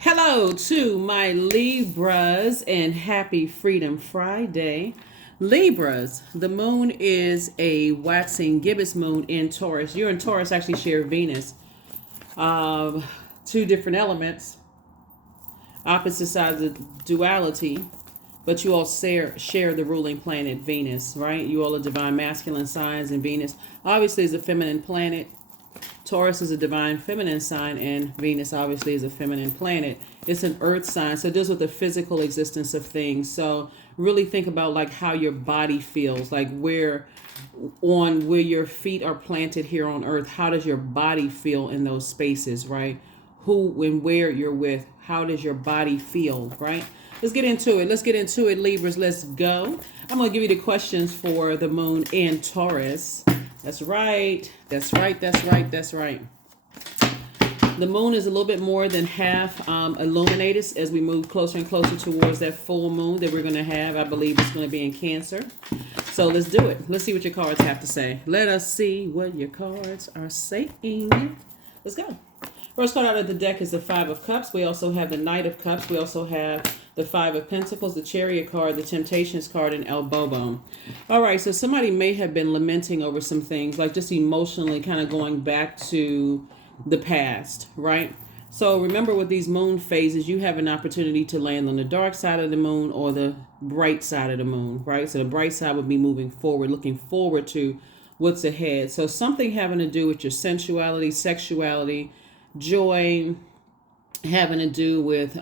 Hello to my Libras and happy Freedom Friday. Libras, the moon is a waxing gibbous moon in Taurus. You and Taurus actually share Venus. Two different elements, opposite sides of duality, but you all share the ruling planet Venus, right? You all are divine masculine signs, and Venus obviously is a feminine planet. Taurus is a divine feminine sign, and Venus obviously is a feminine planet. It's an earth sign, so it deals with the physical existence of things. So really think about like how your body feels, like where your feet are planted here on earth. How does your body feel in those spaces, right? Who and where you're with, how does your body feel, right? Let's get into it, Libras. Let's go. I'm going to give you the questions for the moon in Taurus. That's right. The moon is a little bit more than half illuminated as we move closer and closer towards that full moon that we're going to have. I believe it's going to be in Cancer. So let's do it. Let's see what your cards have to say. Let us see what your cards are saying. Let's go. First card out of the deck is the Five of Cups. We also have the Knight of Cups. We also have the Five of Pentacles, the Chariot card, the Temptations card, and El Bobo. All right, so somebody may have been lamenting over some things, like just emotionally kind of going back to the past, right? So remember with these moon phases, you have an opportunity to land on the dark side of the moon or the bright side of the moon, right? So the bright side would be moving forward, looking forward to what's ahead. So something having to do with your sensuality, sexuality, joy, having to do with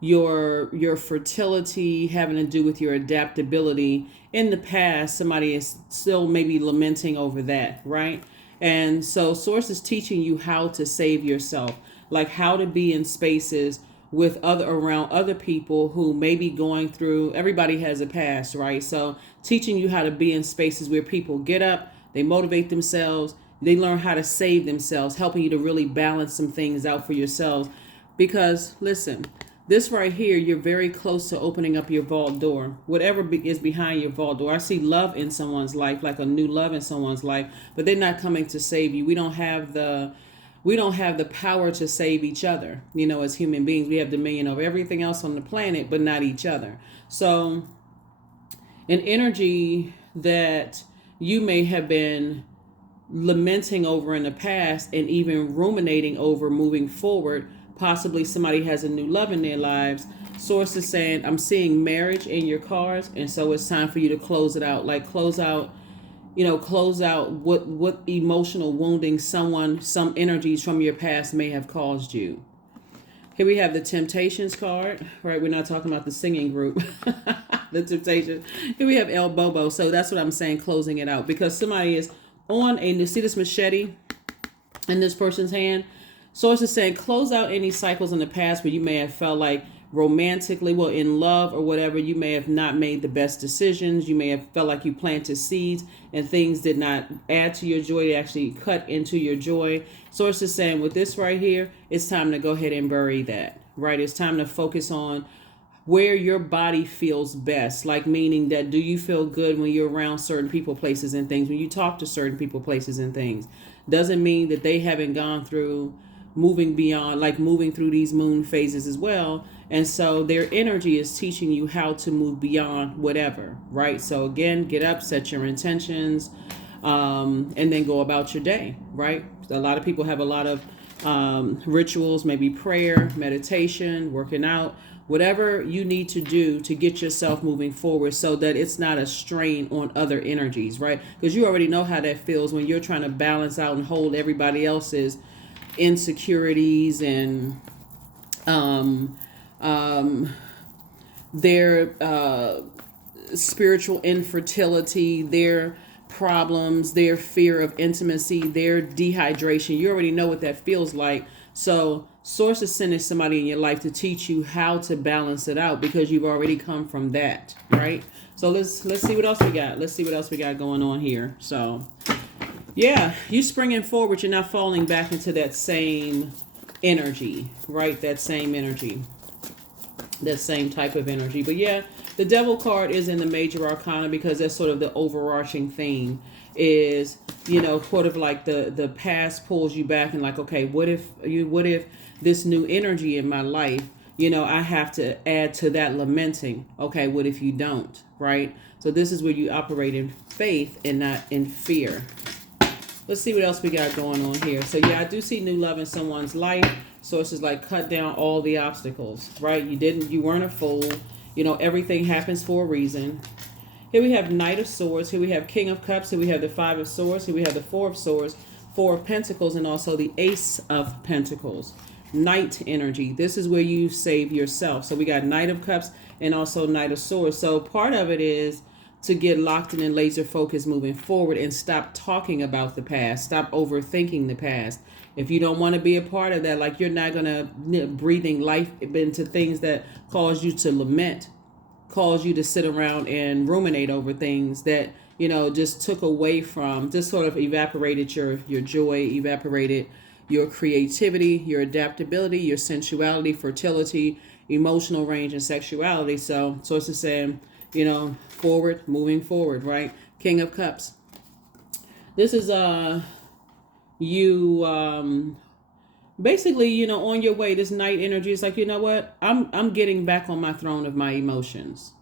your fertility, having to do with your adaptability. In the past, somebody is still maybe lamenting over that, right? And so Source is teaching you how to save yourself, like how to be in spaces with around other people who may be going through, everybody has a past, right? So teaching you how to be in spaces where people get up, they motivate themselves, they learn how to save themselves, helping you to really balance some things out for yourselves. Because listen, this right here, you're very close to opening up your vault door. Whatever is behind your vault door. I see love in someone's life, like a new love in someone's life, but they're not coming to save you. We don't have the power to save each other. You know, as human beings, we have dominion over everything else on the planet, but not each other. So an energy that you may have been lamenting over in the past and even ruminating over moving forward. Possibly somebody has a new love in their lives. Source is saying, I'm seeing marriage in your cards, and so it's time for you to close it out. Like close out what emotional wounding some energies from your past may have caused you. Here we have the Temptations card, right? We're not talking about the singing group, the Temptations. Here we have El Bobo. So that's what I'm saying, closing it out, because somebody is on you see this machete in this person's hand. Source is saying close out any cycles in the past where you may have felt like romantically, in love or whatever, you may have not made the best decisions. You may have felt like you planted seeds and things did not add to your joy. They actually cut into your joy. Source is saying with this right here, it's time to go ahead and bury that, right? It's time to focus on where your body feels best, like meaning that do you feel good when you're around certain people, places, and things, when you talk to certain people, places, and things. Doesn't mean that they haven't gone through moving beyond, like moving through these moon phases as well. And so their energy is teaching you how to move beyond whatever, right? So again, get up, set your intentions, and then go about your day, right? A lot of people have a lot of rituals, maybe prayer, meditation, working out, whatever you need to do to get yourself moving forward so that it's not a strain on other energies, right? Because you already know how that feels when you're trying to balance out and hold everybody else's insecurities and their spiritual infertility, their problems, their fear of intimacy, their dehydration. You already know what that feels like. So Source is sending somebody in your life to teach you how to balance it out because you've already come from that, right? So let's see what else we got. Let's see what else we got going on here. So yeah, you springing forward. You're not falling back into that same energy, right? That same energy, that same type of energy. But yeah, the Devil card is in the Major Arcana because that's sort of the overarching theme is, sort of like the past pulls you back and like, okay, what if this new energy in my life, I have to add to that lamenting. Okay, what if you don't, right? So this is where you operate in faith and not in fear. Let's see what else we got going on here. So yeah, I do see new love in someone's life. Sources like cut down all the obstacles, right? You weren't a fool. Everything happens for a reason. Here we have Knight of Swords. Here we have King of Cups. Here we have the Five of Swords. Here we have the Four of Swords, Four of Pentacles, and also the Ace of Pentacles. Knight energy. This is where you save yourself. So we got Knight of Cups and also Knight of Swords. So part of it is to get locked in and laser focus moving forward and stop talking about the past. Stop overthinking the past. If you don't want to be a part of that, like you're not going to breathing life into things that cause you to lament, cause you to sit around and ruminate over things that, just took away from, just sort of evaporated your joy, evaporated your creativity, your adaptability, your sensuality, fertility, emotional range, and sexuality. So sources saying, moving forward, right? King of Cups. This is you basically, on your way. This night energy is like, what? I'm getting back on my throne of my emotions.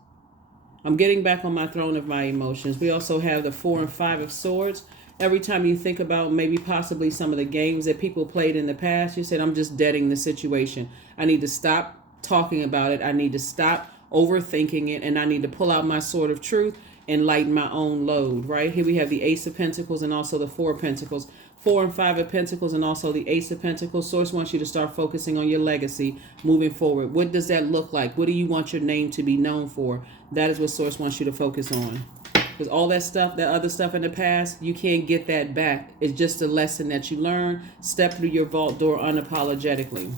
I'm getting back on my throne of my emotions. We also have the Four and Five of Swords. Every time you think about maybe possibly some of the games that people played in the past, you said, I'm just deading the situation. I need to stop talking about it. I need to stop overthinking it, and I need to pull out my sword of truth and lighten my own load, right? Here we have the Ace of Pentacles and also the Four of Pentacles. Four and Five of Pentacles and also the Ace of Pentacles. Source wants you to start focusing on your legacy moving forward. What does that look like? What do you want your name to be known for? That is what Source wants you to focus on. Because all that stuff, that other stuff in the past, you can't get that back. It's just a lesson that you learn. Step through your vault door unapologetically.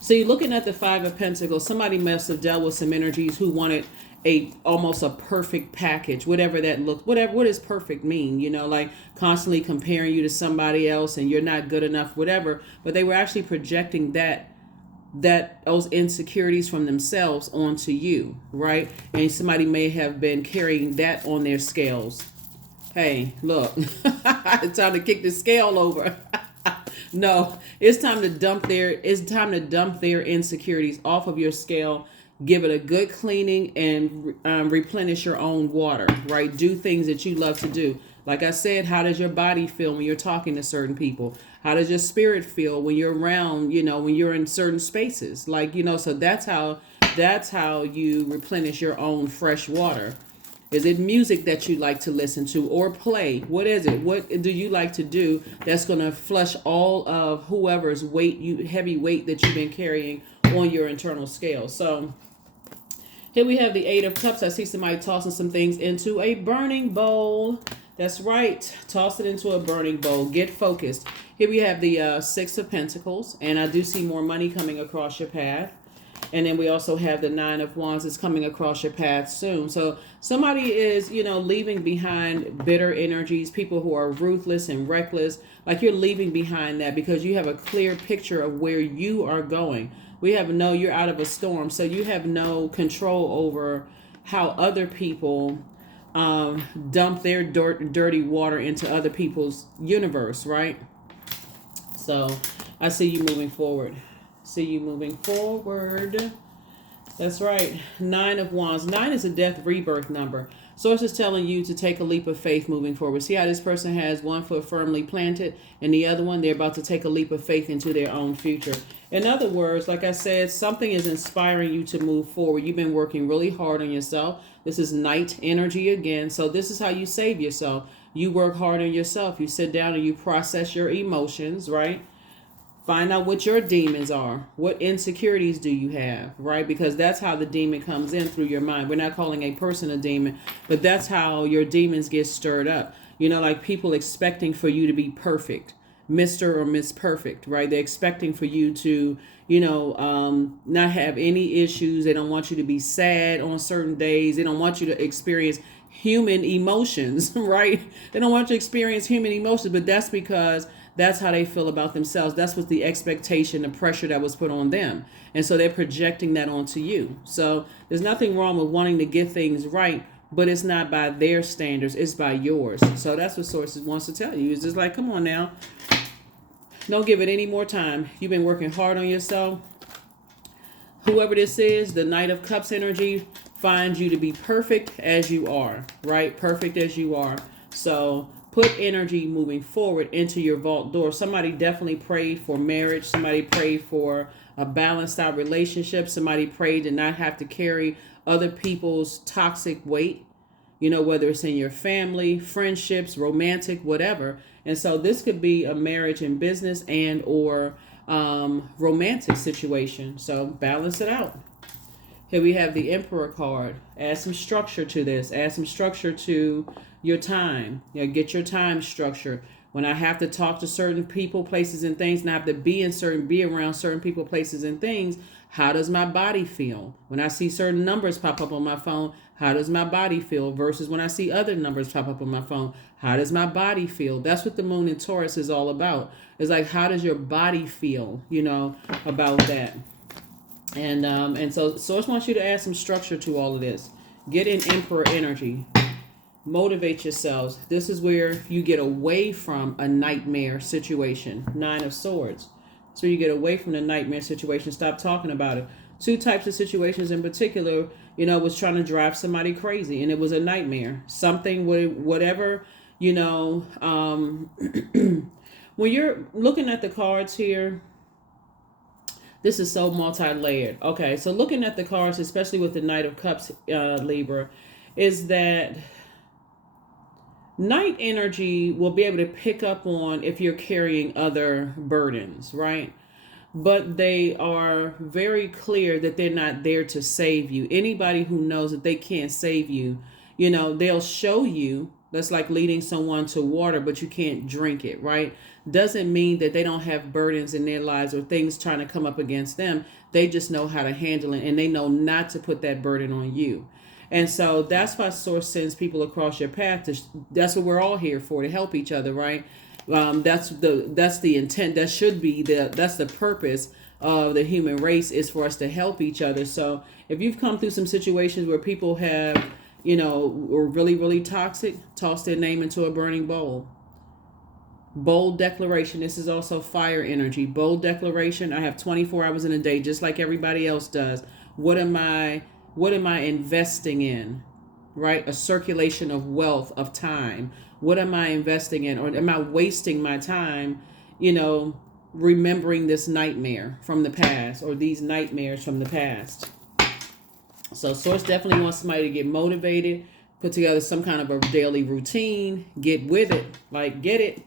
So you're looking at the Five of Pentacles. Somebody must have dealt with some energies who wanted almost a perfect package, whatever that looks, what does perfect mean? Like constantly comparing you to somebody else and you're not good enough, whatever. But they were actually projecting those insecurities from themselves onto you, right? And somebody may have been carrying that on their scales. Hey, look, it's time to kick the scale over. No, it's time to dump their insecurities off of your scale. Give it a good cleaning and replenish your own water, right? Do things that you love to do. Like I said, how does your body feel when you're talking to certain people? How does your spirit feel when you're around, when you're in certain spaces? Like, so that's how you replenish your own fresh water. Is it music that you like to listen to or play? What is it? What do you like to do that's going to flush all of whoever's heavy weight that you've been carrying on your internal scale? So here we have the Eight of Cups. I see somebody tossing some things into a burning bowl. That's right. Toss it into a burning bowl. Get focused. Here we have the Six of Pentacles. And I do see more money coming across your path. And then we also have the Nine of Wands that's coming across your path soon. So somebody is, leaving behind bitter energies, people who are ruthless and reckless. Like you're leaving behind that because you have a clear picture of where you are going. You're out of a storm. So you have no control over how other people dump their dirty water into other people's universe, right? So I see you moving forward. That's right. Nine of Wands. 9 is a death rebirth number. Source is telling you to take a leap of faith moving forward. See how this person has one foot firmly planted and the other one, they're about to take a leap of faith into their own future. In other words, like I said, something is inspiring you to move forward. You've been working really hard on yourself. This is night energy again. So this is how you save yourself. You work hard on yourself. You sit down and you process your emotions, right? Find out what your demons are. What insecurities do you have, right? Because that's how the demon comes in, through your mind. We're not calling a person a demon, but that's how your demons get stirred up. Like people expecting for you to be perfect, Mr. or Miss Perfect, right? They're expecting for you to, not have any issues. They don't want you to be sad on certain days. They don't want you to experience human emotions, right? They don't want you to experience human emotions, but that's because that's how they feel about themselves. That's what the expectation, the pressure that was put on them. And so they're projecting that onto you. So there's nothing wrong with wanting to get things right, but it's not by their standards, it's by yours. So that's what Sources wants to tell you. It's just like, come on now. Don't give it any more time. You've been working hard on yourself. Whoever this is, the Knight of Cups energy finds you to be perfect as you are, right? Perfect as you are. So put energy moving forward into your vault door. Somebody definitely prayed for marriage. Somebody prayed for a balanced out relationship. Somebody prayed to not have to carry other people's toxic weight, you know, whether it's in your family, friendships, romantic, whatever. And so this could be a marriage and business and or romantic situation. So balance it out. Here we have the Emperor card. Add some structure to this. Add some structure to your time. You know, get your time structure. When I have to talk to certain people, places, and things, and I have to be around certain people, places, and things, how does my body feel? When I see certain numbers pop up on my phone, how does my body feel? Versus when I see other numbers pop up on my phone, how does my body feel? That's what the moon in Taurus is all about. It's like, how does your body feel, you know, about that? And so Source wants you to add some structure to all of this. Get in Emperor energy. Motivate yourselves. This is where you get away from a nightmare situation. 9 of Swords. So you get away from the nightmare situation. Stop talking about it. 2 types of situations in particular, you know, was trying to drive somebody crazy, and it was a nightmare. Something, whatever, you know, when you're looking at the cards here, this is so multi-layered. Okay, so looking at the cards, especially with the Knight of Cups, Libra, is that night energy will be able to pick up on if you're carrying other burdens, right? But they are very clear that they're not there to save you. Anybody who knows that they can't save you, you know, they'll show you. That's like leading someone to water, but you can't drink it, right? Doesn't mean that they don't have burdens in their lives or things trying to come up against them. They just know how to handle it, and they know not to put that burden on you. And so that's why Source sends people across your path. That's what we're all here for, to help each other, right? That's the intent. That's the purpose of the human race, is for us to help each other. So if you've come through some situations where people have, you know, were really, really toxic, toss their name into a burning bowl. Bold declaration. This is also fire energy. Bold declaration. I have 24 hours in a day, just like everybody else does. What am I investing in? Right? A circulation of wealth, of time. What am I investing in? Or am I wasting my time, you know, remembering this nightmare from the past, or these nightmares from the past? So Source definitely wants somebody to get motivated, put together some kind of a daily routine, get with it, like get it.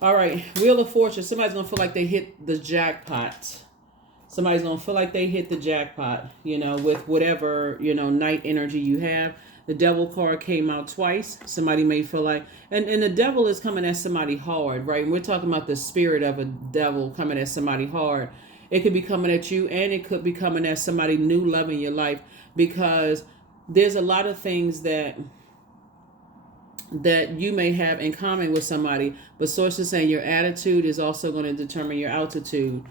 All right, Wheel of Fortune. Somebody's going to feel like they hit the jackpot. Somebody's going to feel like they hit the jackpot, you know, with whatever, you know, night energy you have. The Devil card came out twice. Somebody may feel like, and the devil is coming at somebody hard, right? And we're talking about the spirit of a devil coming at somebody hard. It could be coming at you, and it could be coming at somebody new, loving your life, because there's a lot of things that you may have in common with somebody, but Source is saying your attitude is also going to determine your altitude.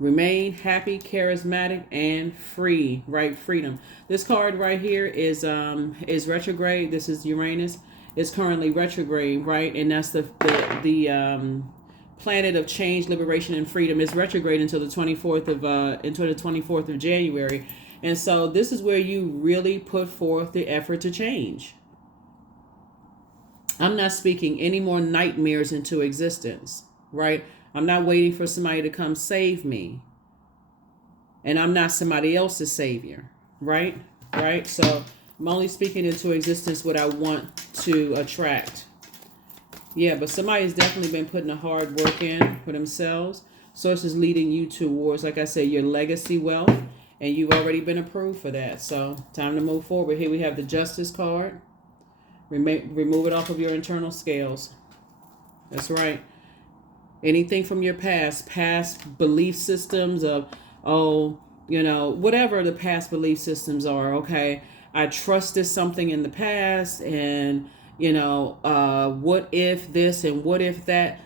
Remain happy, charismatic, and free, right? Freedom. This card right here is retrograde. This is Uranus. It's currently retrograde, right? And that's the planet of change, liberation, and freedom. It's retrograde until the 24th of January. And so this is where you really put forth the effort to change. I'm not speaking any more nightmares into existence, right? I'm not waiting for somebody to come save me. And I'm not somebody else's savior, right? Right? So I'm only speaking into existence what I want to attract. Yeah, but somebody's definitely been putting the hard work in for themselves. Source is leading you towards, like I said, your legacy wealth. And you've already been approved for that. So time to move forward. Here we have the Justice card. Remove it off of your internal scales. That's right. Anything from your past belief systems of, you know, whatever the past belief systems are, okay, I trusted something in the past, and, you know, what if this and what if that.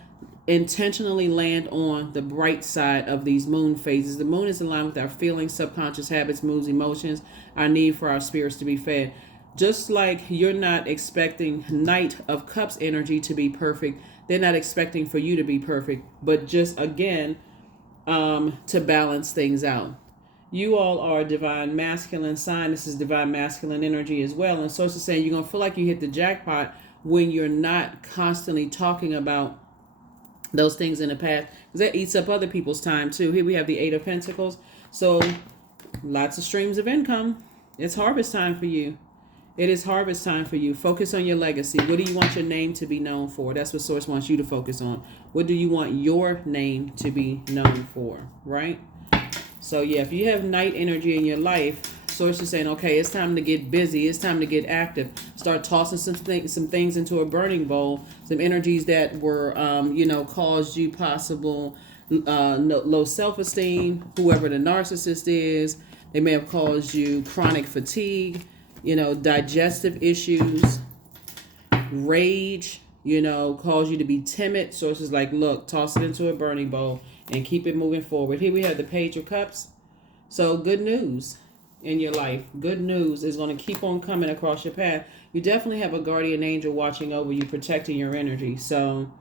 Intentionally land on the bright side of these moon phases. The moon is aligned with our feelings, subconscious habits, moods, emotions, our need for our spirits to be fed. Just like you're not expecting Knight of Cups energy to be perfect, They're not expecting for you to be perfect, but just again, to balance things out. You all are a divine masculine sign. This is divine masculine energy as well. And source is saying you're going to feel like you hit the jackpot when you're not constantly talking about those things in the past, because that eats up other people's time too. Here we have the Eight of Pentacles. So lots of streams of income. It's harvest time for you. It is harvest time for you. Focus on your legacy. What do you want your name to be known for? That's what Source wants you to focus on. What do you want your name to be known for, right? So yeah, if you have night energy in your life, Source is saying, okay, it's time to get busy. It's time to get active. Start tossing some things into a burning bowl. Some energies that were, caused you possible low self-esteem. Whoever the narcissist is, they may have caused you chronic fatigue, digestive issues, rage, cause you to be timid. Sources like, look, toss it into a burning bowl and keep it moving forward. Here we have the Page of Cups. So good news in your life. Good news is going to keep on coming across your path. You definitely have a guardian angel watching over you, protecting your energy. So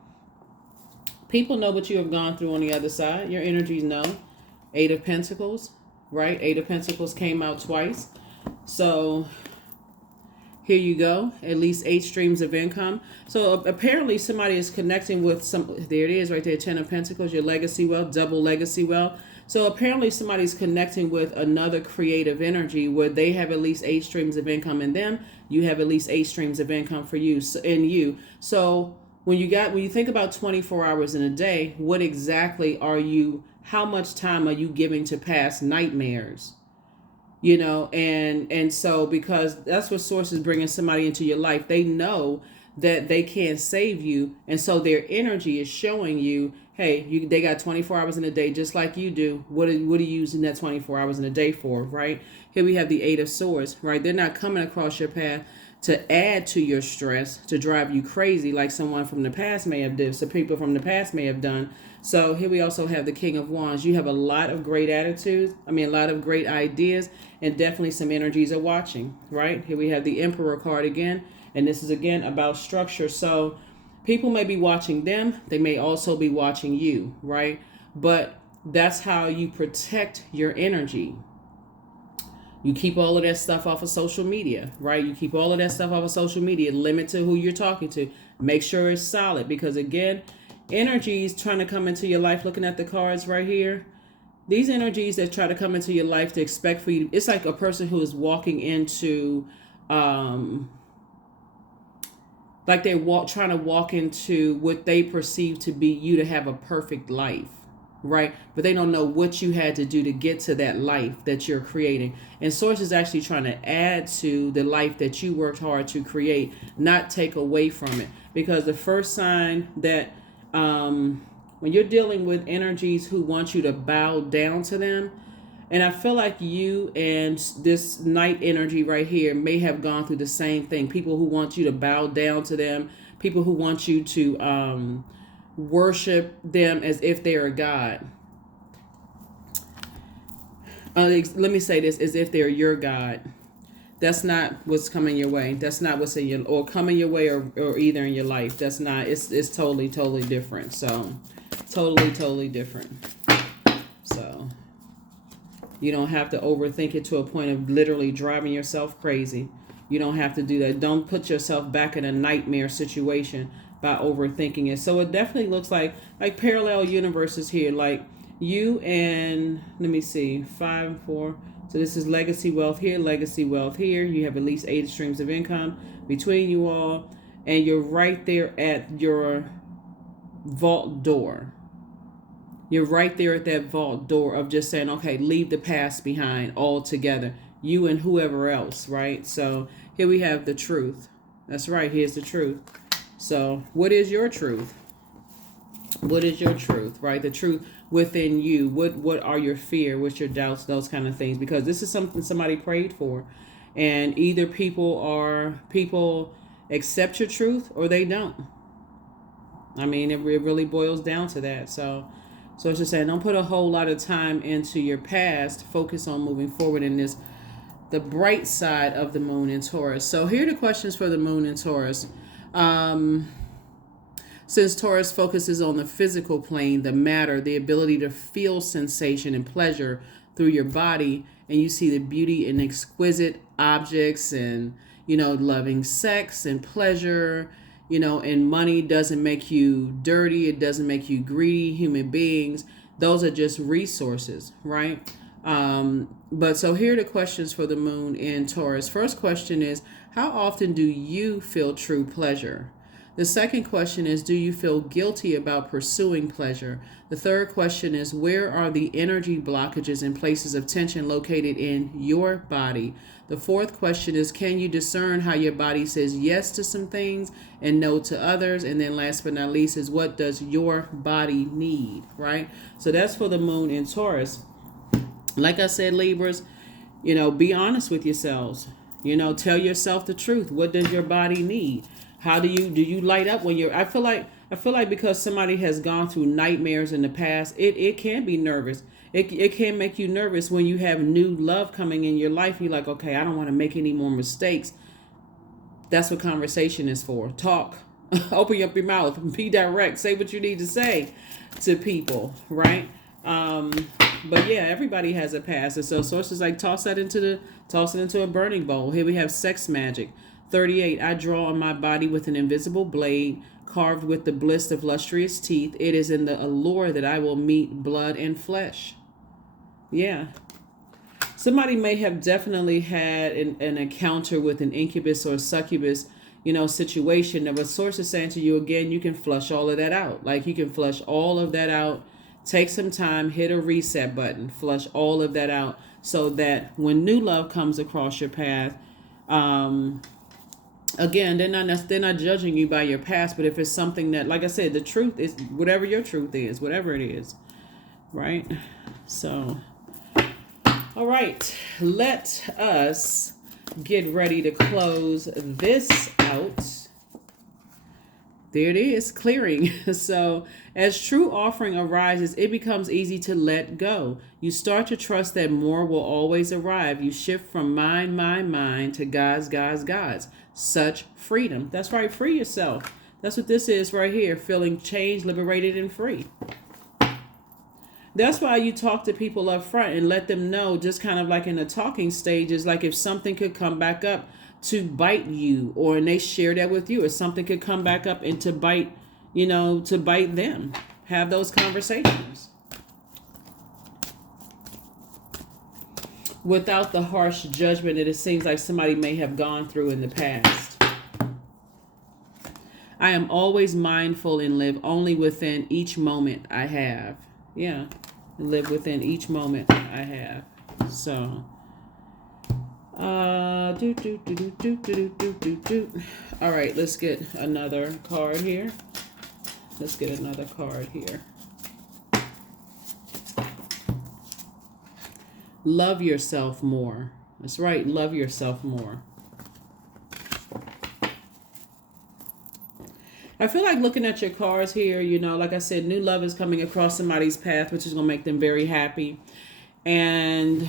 people know what you have gone through on the other side. Your energies know. Eight of Pentacles, right? Eight of Pentacles came out twice. So here you go. At least 8 streams of income. So apparently somebody is connecting with there it is right there. 10 of Pentacles, your legacy wealth, double legacy wealth. So apparently somebody's connecting with another creative energy where they have at least 8 streams of income in them. You have at least 8 streams of income for you in you. So when you think about 24 hours in a day, what exactly how much time are you giving to past nightmares? And so because that's what Source is bringing somebody into your life, they know that they can't save you. And so their energy is showing you, hey, they got 24 hours in a day, just like you do. What are you using that 24 hours in a day for, right? Here we have the Eight of Swords, right? They're not coming across your path to add to your stress, to drive you crazy like someone from the past may have done, some people from the past may have done. So here we also have the King of Wands. You have a lot of great attitudes. A lot of great ideas, and definitely some energies are watching, right? Here we have the Emperor card again, and this is again about structure. So people may be watching them. They may also be watching you, right? But that's how you protect your energy. You keep all of that stuff off of social media, right? You keep all of that stuff off of social media. Limit to who you're talking to. Make sure it's solid, because again, energies trying to come into your life, looking at the cards right here, these energies that try to come into your life to expect for you, it's like a person who is walking into, like they're trying to walk into what they perceive to be you to have a perfect life, right? But they don't know what you had to do to get to that life that you're creating. And Source is actually trying to add to the life that you worked hard to create, not take away from it. Because the first sign that when you're dealing with energies who want you to bow down to them, and I feel like you and this night energy right here may have gone through the same thing. People who want you to bow down to them, people who want you to worship them as if they're a god. Let me say this, as if they're your god. That's not what's coming your way. That's not what's in your, or coming your way, or either in your life. That's not, it's totally different. So totally different. So you don't have to overthink it to a point of literally driving yourself crazy. You don't have to do that. Don't put yourself back in a nightmare situation by overthinking it. So it definitely looks like parallel universes here. Like you and, let me see, 5 and 4. So this is legacy wealth here, legacy wealth here. You have at least 8 streams of income between you all. And you're right there at your vault door. You're right there at that vault door of just saying, okay, leave the past behind altogether. You and whoever else, right? So here we have the truth. That's right. Here's the truth. So what is your truth? What is your truth, right? The truth within you. What are your fear? What's your doubts? Those kind of things. Because this is something somebody prayed for. And either people accept your truth or they don't. It really boils down to that. So it's just saying, don't put a whole lot of time into your past. Focus on moving forward in the bright side of the moon in Taurus. So here are the questions for the moon in Taurus. Since Taurus focuses on the physical plane, the matter, the ability to feel sensation and pleasure through your body, and you see the beauty in exquisite objects and, loving sex and pleasure, and money doesn't make you dirty. It doesn't make you greedy human beings. Those are just resources, right? But so here are the questions for the moon in Taurus. First question is, how often do you feel true pleasure? The second question is, do you feel guilty about pursuing pleasure? The third question is, where are the energy blockages and places of tension located in your body? The fourth question is, can you discern how your body says yes to some things and no to others? And then last but not least is, what does your body need, right? So that's for the moon in Taurus. Like I said, Libras, be honest with yourselves. Tell yourself the truth. What does your body need? How do you light up when you're, I feel like because somebody has gone through nightmares in the past, it can be nervous. It can make you nervous when you have new love coming in your life. You're like, okay, I don't want to make any more mistakes. That's what conversation is for. Talk. Open up your mouth. Be direct. Say what you need to say to people, right? But yeah, everybody has a past. And so sources like toss it into a burning bowl. Here we have sex magic. 38, I draw on my body with an invisible blade carved with the bliss of lustrous teeth. It is in the allure that I will meet blood and flesh. Yeah. Somebody may have definitely had an encounter with an incubus or succubus, situation. Now, what source is saying to you, again, you can flush all of that out. Like, you can flush all of that out. Take some time, hit a reset button, flush all of that out so that when new love comes across your path, again, they're not judging you by your past, but if it's something that, like I said, the truth is whatever your truth is, whatever it is, right? So, all right, let us get ready to close this out. There it is, clearing. So as true offering arises, it becomes easy to let go. You start to trust that more will always arrive. You shift from mine to God's. Such freedom. That's right. Free yourself. That's what this is right here. Feeling changed, liberated, and free. That's why you talk to people up front and let them know, just kind of like in the talking stages, like if something could come back up to bite you, and they share that with you, or something could come back up and to bite them. Have those conversations without the harsh judgment that it seems like somebody may have gone through in the past. I am always mindful and live only within each moment I have. Yeah, live within each moment I have. So all right, let's get another card here. Love yourself more. That's right, love yourself more. I feel like looking at your cards here, like I said, new love is coming across somebody's path, which is going to make them very happy. And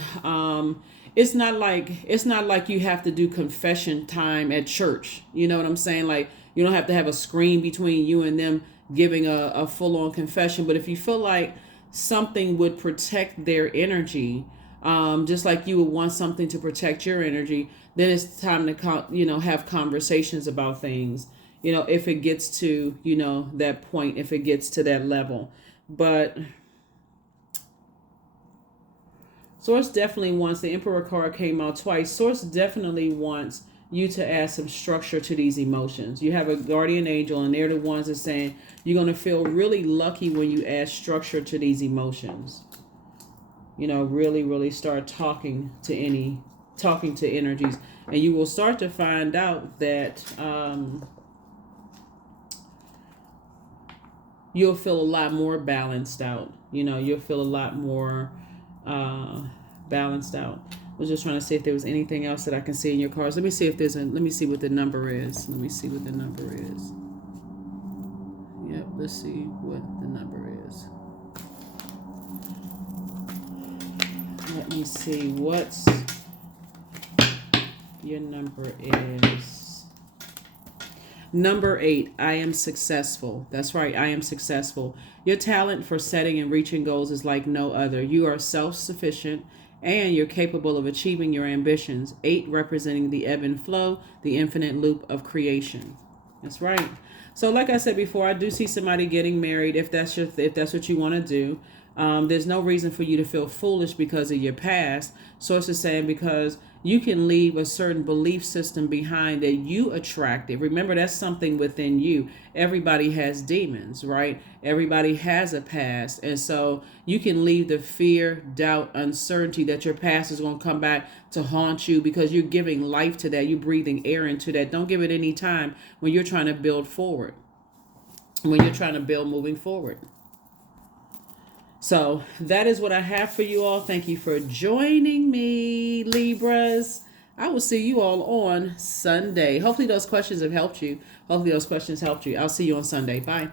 it's not like you have to do confession time at church. You know what I'm saying? Like, you don't have to have a screen between you and them giving a full-on confession. But if you feel like something would protect their energy, just like you would want something to protect your energy, then it's time to have conversations about things. If it gets to that point, if it gets to that level. But Source definitely wants, the Emperor card came out twice. Source definitely wants you to add some structure to these emotions. You have a guardian angel, and they're the ones that saying you're going to feel really lucky when you add structure to these emotions. Really, really start talking to energies, and you will start to find out that you'll feel a lot more balanced out. You'll feel a lot more balanced out. I was just trying to see if there was anything else that I can see in your cards. Let me see what the number is. Yep, let's see what the number is. Let me see what's your number is. Number 8, I am successful. That's right, I am successful. Your talent for setting and reaching goals is like no other. You are self-sufficient and you're capable of achieving your ambitions. 8 representing the ebb and flow, the infinite loop of creation. That's right. So like I said before, I do see somebody getting married if that's what you want to do. There's no reason for you to feel foolish because of your past. Source is saying because you can leave a certain belief system behind that you attracted. Remember, that's something within you. Everybody has demons, right? Everybody has a past. And so you can leave the fear, doubt, uncertainty that your past is going to come back to haunt you because you're giving life to that. You're breathing air into that. Don't give it any time when you're trying to build forward, when you're trying to build moving forward. So that is what I have for you all. Thank you for joining me, Libras. I will see you all on Sunday. Hopefully those questions have helped you. I'll see you on Sunday. Bye.